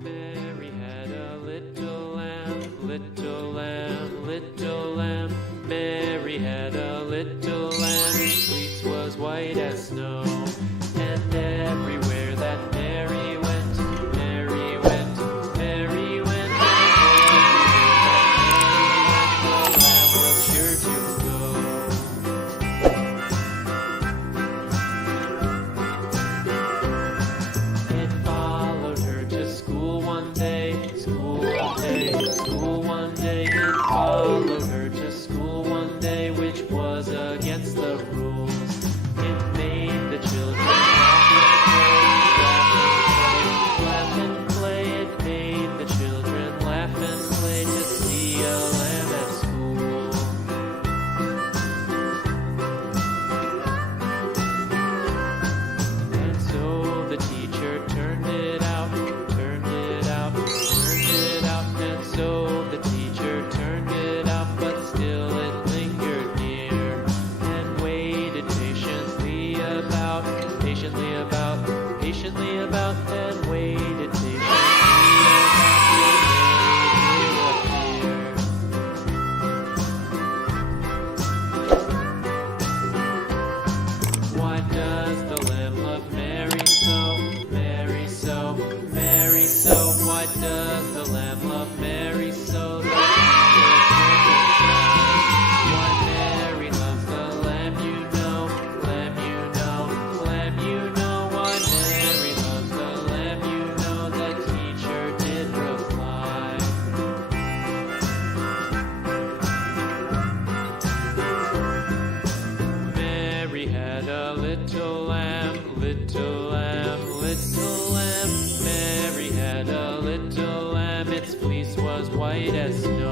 Mary had a little lamb, little lamb, little lamb. Mary had a little lamb, its fleece was white as snow. And everywhere that Mary went, Mary went, Mary went. And everywhere that Mary went, the lamb was sure to go. It followed her to school one day, school one day, school one day. It followed her to school one day, which was against the rules. It made the children laugh and play. It made the children laugh and play to see a lamb at school. And so the teacher turned it out, turned it out, turned it out. And so the teacher turned it out, but still it lingered near and waited patiently about, patiently about, patiently about, and waited patiently about till Mary did appear. Why does the lamb love Mary so, Mary so, Mary so? Why does the lamb love Mary so? Why Mary loves the lamb, you know, lamb, you know, lamb, you know. Why Mary loves the lamb, you know, the teacher did reply. Mary had a little lamb, little lamb, little lamb. Mary had a little lamb, its fleece was white as snow.